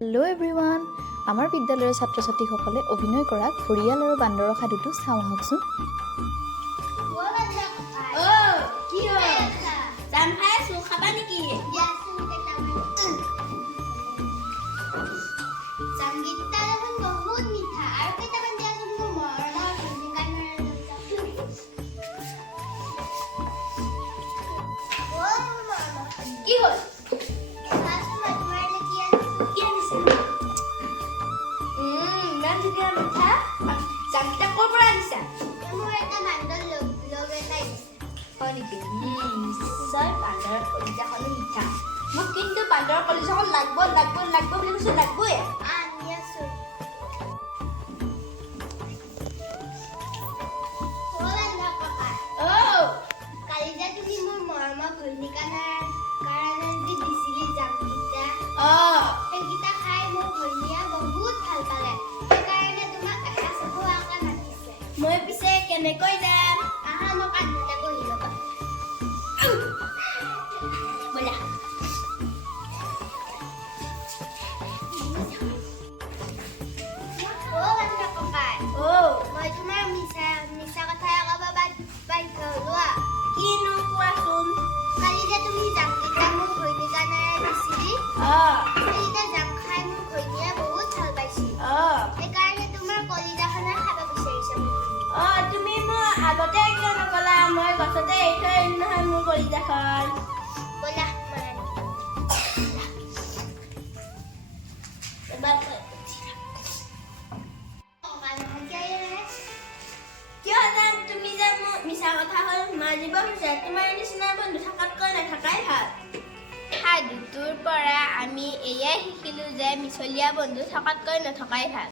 Hello' everyone, আমাৰ বিদ্যালয়ৰ ছাত্ৰ ছাত্ৰীসকলে অভিনয় কৰা ঘৰিয়াল আৰু বান্দৰৰ সাধুটো চাওঁ আহকচোন। নিশ্চয় বান্দৰৰ কলিজাখনো মিঠা। মোক কিন্তু বান্দৰৰ কলিজাখন লাগব বুলি কৈছো, লাগবই। কালি যে তুমি মোৰ মৰমৰ ভৈনিকানাৰ কাৰণে যে দিছিলি জামকিটা, সেইকেইটা খাই মোৰ ভৈনিয়ে বহুত ভাল পালে। সেইকাৰণে তোমাক এসাঁজ খোৱাকে মাতিছে। মই পিছে কেনেকৈ যাম? আহা, মই কান্ধতে বহি ল'বা। ব'লা। বান্দৰ ককাই, মই তোমাৰ মিছা কথা ক'ব বাধ্য হ'লো। কিনো কোৱাচোন? কালি যে তুমি জামকিটা মোৰ ভৈনিকানাৰে দিছিলি, সেইকেইটা জাম খাই মোৰ ভৈনিয়ে বহুত ভাল পাইছিল। সেইকাৰণে তোমাৰ কলিজাখনে খাব বিচাৰিছে মোৰ ভৈনিয়ে। তুমি মোক আগতে কিয় নকলা? মই গছতে এৰি থৈ আহিলো নহয় মোৰ কলিজাখন। ব'লা, মই আনিম। কিয় জান তুমি যে মোক মিছা কথা হ'ল মাৰিব খুজিছা? তোমাৰ নিচিনা বন্ধু থকাতকৈ নাথাকাই ভাল। সাধুটোৰ পৰা আমি এয়াই শিকিলো যে মিছলীয়া বন্ধু থকাতকৈ নথকাই ভাল।